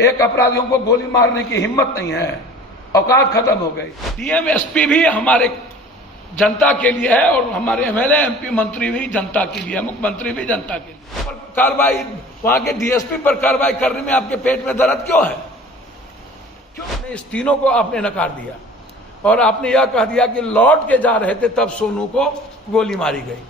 एक अपराधियों को गोली मारने की हिम्मत नहीं है, औकात खत्म हो गई। डीएम एसपी भी हमारे जनता के लिए है और हमारे एमएलए एमपी मंत्री भी जनता के लिए है, मुख्यमंत्री भी जनता के लिए। पर कार्रवाई वहां के डीएसपी पर कार्रवाई करने में आपके पेट में दर्द क्यों है? क्यों? इस तीनों को आपने नकार दिया और आपने यह कह दिया कि लौट के जा रहे थे तब सोनू को गोली मारी गई।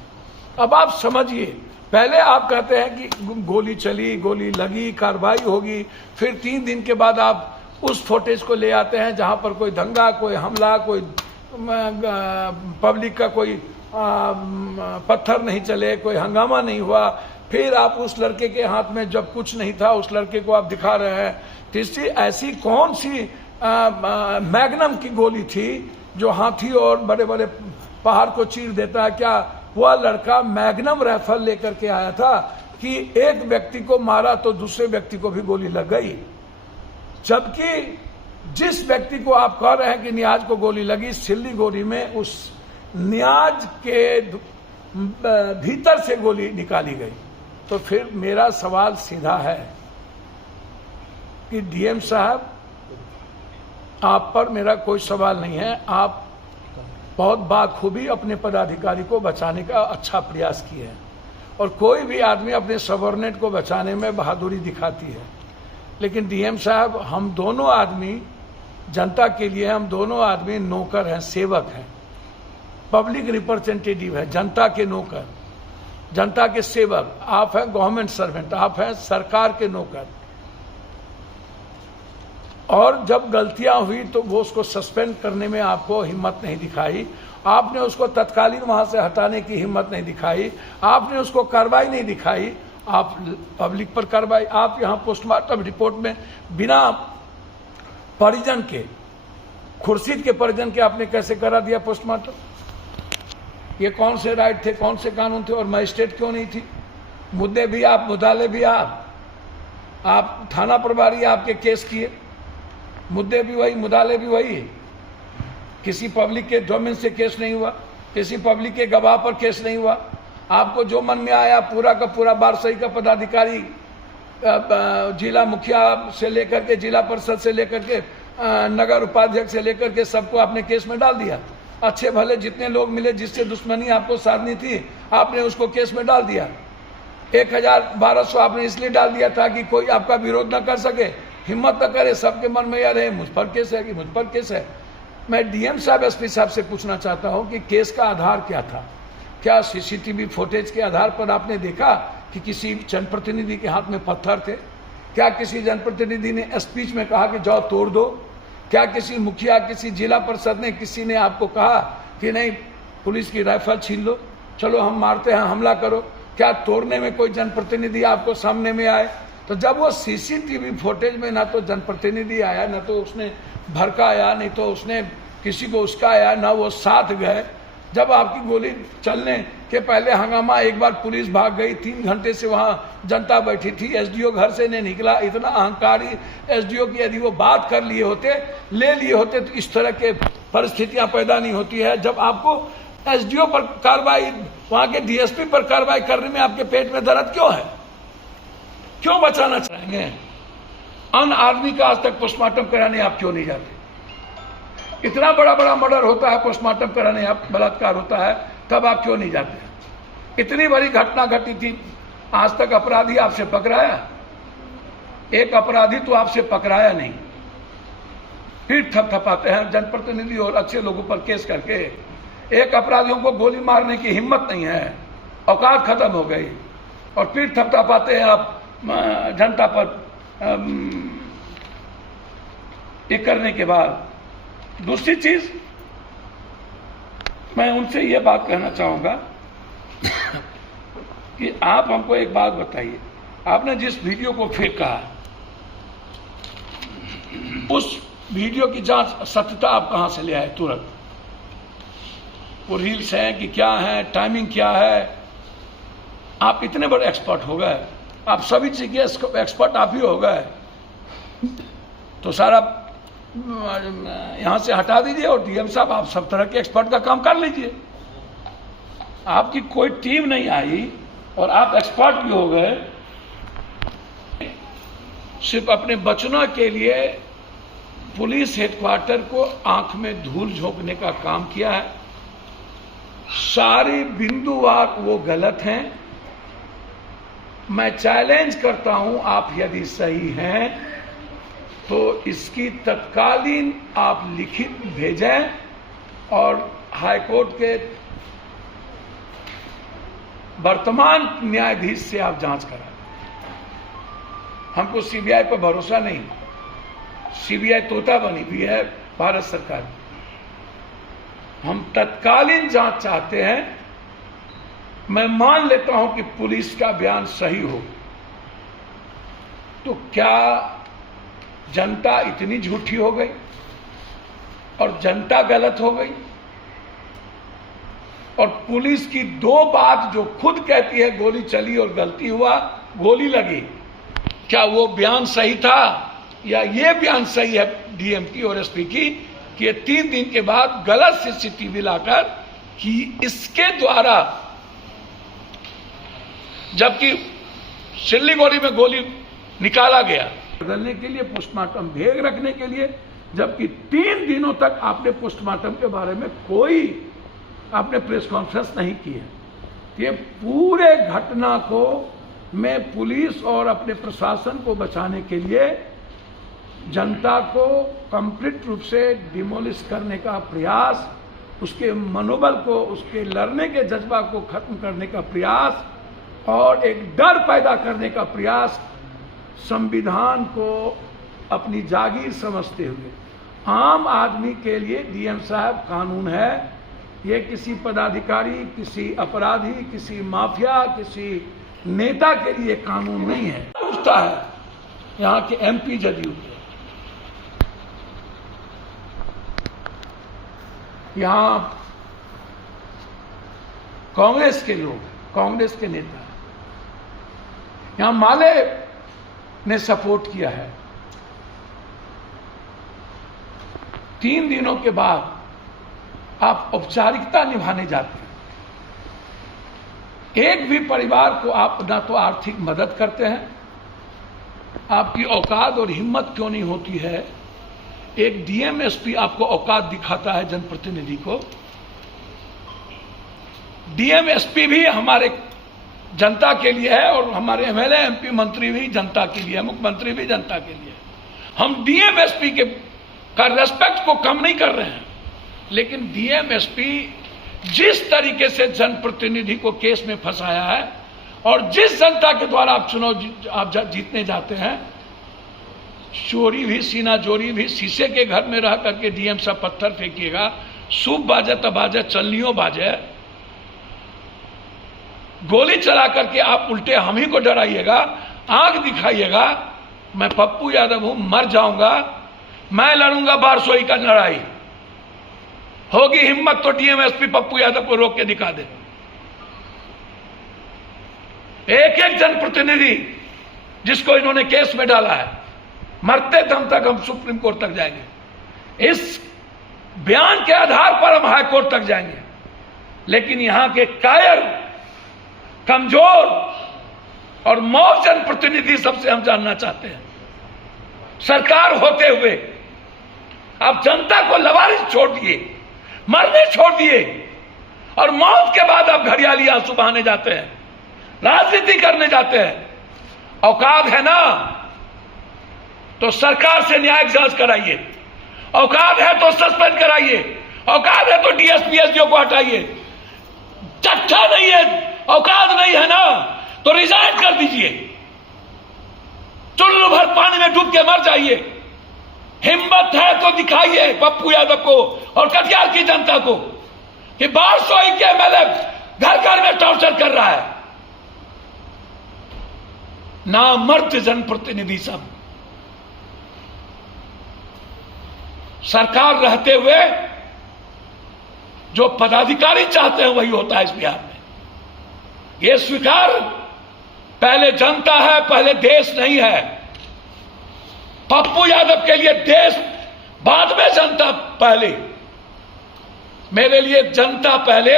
अब आप समझिए, पहले आप कहते हैं कि गोली चली, गोली लगी, कार्रवाई होगी, फिर 3 दिन के बाद आप उस फुटेज को ले आते हैं जहां पर कोई दंगा, कोई हमला, कोई पब्लिक का कोई पत्थर नहीं चले, कोई हंगामा नहीं हुआ। फिर आप उस लड़के के हाथ में जब कुछ नहीं था उस लड़के को आप दिखा रहे हैं। तीसरी ऐसी कौन सी मैग्नम की गोली थी जो हाथी और बड़े बड़े पहाड़ को चीर देता है? क्या वह लड़का मैग्नम राइफल लेकर के आया था कि एक व्यक्ति को मारा तो दूसरे व्यक्ति को भी गोली लग गई? जबकि जिस व्यक्ति को आप कह रहे हैं कि नियाज को गोली लगी, सिल्लीगुड़ी में उस नियाज के भीतर से गोली निकाली गई। तो फिर मेरा सवाल सीधा है कि डीएम साहब, आप पर मेरा कोई सवाल नहीं है, आप बहुत बाखूबी अपने पदाधिकारी को बचाने का अच्छा प्रयास किए हैं और कोई भी आदमी अपने सबऑर्डिनेट को बचाने में बहादुरी दिखाती है। लेकिन डीएम साहब, हम दोनों आदमी जनता के लिए, हम दोनों आदमी नौकर हैं, सेवक हैं, पब्लिक रिप्रेजेंटेटिव है, जनता के नौकर, जनता के सेवक। आप हैं गवर्नमेंट सर्वेंट, आप हैं सरकार के नौकर। और जब गलतियां हुई तो वो उसको सस्पेंड करने में आपको हिम्मत नहीं दिखाई, आपने उसको तत्कालीन वहां से हटाने की हिम्मत नहीं दिखाई, आपने उसको कार्रवाई नहीं दिखाई, आप पब्लिक पर कार्रवाई। आप यहाँ पोस्टमार्टम रिपोर्ट में बिना परिजन के, खुर्शीद के परिजन के आपने कैसे करा दिया पोस्टमार्टम? ये कौन से राइट थे, कौन से कानून थे और मजिस्ट्रेट क्यों नहीं थी? मुद्दे भी आप, मुदाले भी आप थाना प्रभारी आपके केस किए, मुद्दे भी वही, मुदाले भी वही। किसी पब्लिक के डोमेन से केस नहीं हुआ, किसी पब्लिक के गवाह पर केस नहीं हुआ। आपको जो मन में आया पूरा का पूरा बारसई का पदाधिकारी, जिला मुखिया से लेकर के जिला परिषद से लेकर के नगर उपाध्यक्ष से लेकर के सबको आपने केस में डाल दिया। अच्छे भले जितने लोग मिले, जिससे दुश्मनी आपको साधनी थी, आपने उसको केस में डाल दिया। 1200 आपने इसलिए डाल दिया था कि कोई आपका विरोध न कर सके, हिम्मत न करे, सबके मन में यह रहे मुझ पर केस है कि मुझ पर केस है। मैं डीएम साहब, एसपी साहब से पूछना चाहता हूं कि केस का आधार क्या था? क्या सीसीटीवी फुटेज के आधार पर आपने देखा कि किसी जनप्रतिनिधि के हाथ में पत्थर थे? क्या किसी जनप्रतिनिधि ने स्पीच में कहा कि जाओ तोड़ दो? क्या किसी मुखिया, किसी जिला परिषद ने, किसी ने आपको कहा कि नहीं पुलिस की राइफल छीन लो, चलो हम मारते हैं, हमला करो? क्या तोड़ने में कोई जनप्रतिनिधि आपको सामने में आए? तो जब वो सीसीटीवी फुटेज में ना तो जनप्रतिनिधि आया, ना तो उसने भड़काया, नहीं तो उसने किसी को उसका आया, ना वो साथ गए। जब आपकी गोली चलने के पहले हंगामा, एक बार पुलिस भाग गई, 3 घंटे से वहां जनता बैठी थी, एसडीओ घर से नहीं निकला। इतना अहंकारी एसडीओ की यदि वो बात कर लिए होते, ले लिए होते, तो इस तरह के परिस्थितियां पैदा नहीं होती है। जब आपको एसडीओ पर कार्रवाई, वहां के डीएसपी पर कार्रवाई करने में आपके पेट में दर्द क्यों है? क्यों बचाना चाहेंगे? अन आदमी का आज तक पोस्टमार्टम कराने आप क्यों नहीं जाते? इतना बड़ा बड़ा मर्डर होता है, पोस्टमार्टम कराने, आप बलात्कार होता है, तब आप क्यों नहीं जाते? इतनी बड़ी घटना घटी थी, आज तक अपराधी आपसे पकड़ाया? एक अपराधी तो आपसे पकड़ाया नहीं, फिर थपथपाते हैं जनप्रतिनिधि और अच्छे लोगों पर केस करके। एक अपराधियों को गोली मारने की हिम्मत नहीं है, औकात खत्म हो गई, और फिर थपथपाते हैं आप जनता पर ये करने के बाद। दूसरी चीज, मैं उनसे यह बात कहना चाहूंगा कि आप हमको एक बात बताइए, आपने जिस वीडियो को फेंका, उस वीडियो की जांच, सत्यता आप कहां से ले आए तुरंत? वो रील्स हैं कि क्या है, टाइमिंग क्या है? आप इतने बड़े एक्सपर्ट हो गए, आप सभी चीज के एक्सपर्ट आप ही हो गए, तो सारा यहां से हटा दीजिए और डीएम साहब आप सब तरह के एक्सपर्ट का काम कर लीजिए। आपकी कोई टीम नहीं आई और आप एक्सपर्ट भी हो गए। सिर्फ अपने बचनों के लिए पुलिस हेडक्वार्टर को आंख में धूल झोंकने का काम किया है। सारी बिंदुवार वो गलत हैं। मैं चैलेंज करता हूं, आप यदि सही हैं तो इसकी तत्कालीन आप लिखित भेजें और हाईकोर्ट के वर्तमान न्यायाधीश से आप जांच कराएं। हमको सीबीआई पर भरोसा नहीं। सीबीआई तोता बनी हुई है भारत सरकार। हम तत्कालीन जांच चाहते हैं। मैं मान लेता हूं कि पुलिस का बयान सही हो, तो क्या जनता इतनी झूठी हो गई और जनता गलत हो गई? और पुलिस की दो बात जो खुद कहती है, गोली चली और गलती हुआ, गोली लगी, क्या वो बयान सही था या ये बयान सही है डीएम की और एसपी की कि 3 दिन के बाद गलत सीसीटीवी लाकर कि इसके द्वारा, जबकि सिल्लीगुड़ी में गोली निकाला गया बदलने के लिए, पोस्टमार्टम भेज रखने के लिए, जबकि 3 दिनों तक आपने पोस्टमार्टम के बारे में कोई आपने प्रेस कॉन्फ्रेंस नहीं की है। ये पूरे घटना को मैं पुलिस और अपने प्रशासन को बचाने के लिए जनता को कंप्लीट रूप से डिमोलिश करने का प्रयास, उसके मनोबल को, उसके लड़ने के जज्बा को खत्म करने का प्रयास और एक डर पैदा करने का प्रयास, संविधान को अपनी जागीर समझते हुए आम आदमी के लिए डीएम साहब कानून है। ये किसी पदाधिकारी, किसी अपराधी, किसी माफिया, किसी नेता के लिए कानून नहीं है। पूछता है यहाँ के एमपी जदयू के, यहाँ कांग्रेस के लोग, कांग्रेस के नेता, यहां माले ने सपोर्ट किया है। 3 दिनों के बाद आप औपचारिकता निभाने जाते हैं। एक भी परिवार को आप ना तो आर्थिक मदद करते हैं, आपकी औकात और हिम्मत क्यों नहीं होती है? एक डीएम एसपी आपको औकात दिखाता है जनप्रतिनिधि को। डीएम एसपी भी हमारे जनता के लिए है और हमारे एमएलए एमपी मंत्री भी जनता के लिए है, मुख्यमंत्री भी जनता के लिए। हम डीएम एसपी के का रेस्पेक्ट को कम नहीं कर रहे हैं, लेकिन डीएम एसपी जिस तरीके से जनप्रतिनिधि को केस में फंसाया है और जिस जनता के द्वारा आप चुनाव जीतने जाते हैं, चोरी भी, सीना चोरी भी, शीशे के घर में रह करके डीएम साहब पत्थर फेंकिएगा, सूप बाजे तबाजे, चलनियों बाजे, गोली चला करके आप उल्टे हम ही को डराइएगा, आंख दिखाइएगा। मैं पप्पू यादव हूं, मर जाऊंगा, मैं लड़ूंगा बारसोई का लड़ाई। होगी हिम्मत तो डीएम एसपी पप्पू यादव को रोक के दिखा दे। एक एक जनप्रतिनिधि जिसको इन्होंने केस में डाला है, मरते दम तक हम सुप्रीम कोर्ट तक जाएंगे। इस बयान के आधार पर हम हाई कोर्ट तक जाएंगे। लेकिन यहां के कायर, कमजोर और मौत जनप्रतिनिधि सबसे हम जानना चाहते हैं, सरकार होते हुए आप जनता को लवारिस छोड़ दिए, मरने छोड़ दिए और मौत के बाद आप घड़ियाली आंसू बहाने जाते हैं, राजनीति करने जाते हैं। औकात है ना तो सरकार से न्यायिक जांच कराइए, औकात है तो सस्पेंड कराइए, औकात है तो डीएसपी एसडीओ को हटाइए। चट्टा नहीं है, औकात नहीं है ना तो रिजाइन कर दीजिए, चुल्लू भर पानी में डूब के मर जाइए। हिम्मत है तो दिखाइए पप्पू यादव को और कटिहार की जनता को कि बारसोई के एमएलए घर घर में टॉर्चर कर रहा है। नामर्द जनप्रतिनिधि सब सरकार रहते हुए जो पदाधिकारी चाहते हैं वही होता है इस बिहार में। ये स्वीकार, पहले जनता है, पहले देश नहीं है। पप्पू यादव के लिए देश बाद में, जनता पहले। मेरे लिए जनता पहले,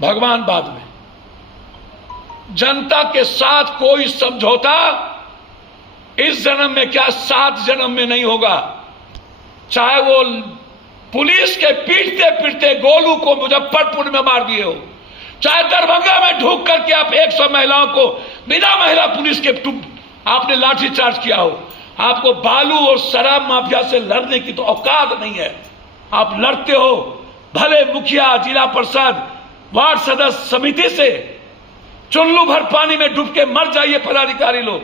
भगवान बाद में। जनता के साथ कोई समझौता इस जन्म में क्या 7 जन्म में नहीं होगा। चाहे वो पुलिस के पीटते पीटते गोलू को मुजफ्फरपुर में मार दिए हो, चाहे दरभंगा में ढूक करके आप 100 महिलाओं को बिना महिला पुलिस के आपने लाठीचार्ज किया हो। आपको बालू और शराब माफिया से लड़ने की तो औकात नहीं है। आप लड़ते हो भले मुखिया, जिला परिषद, वार्ड सदस्य समिति से, चुल्लू भर पानी में डूब के मर जाइए पदाधिकारी लोग,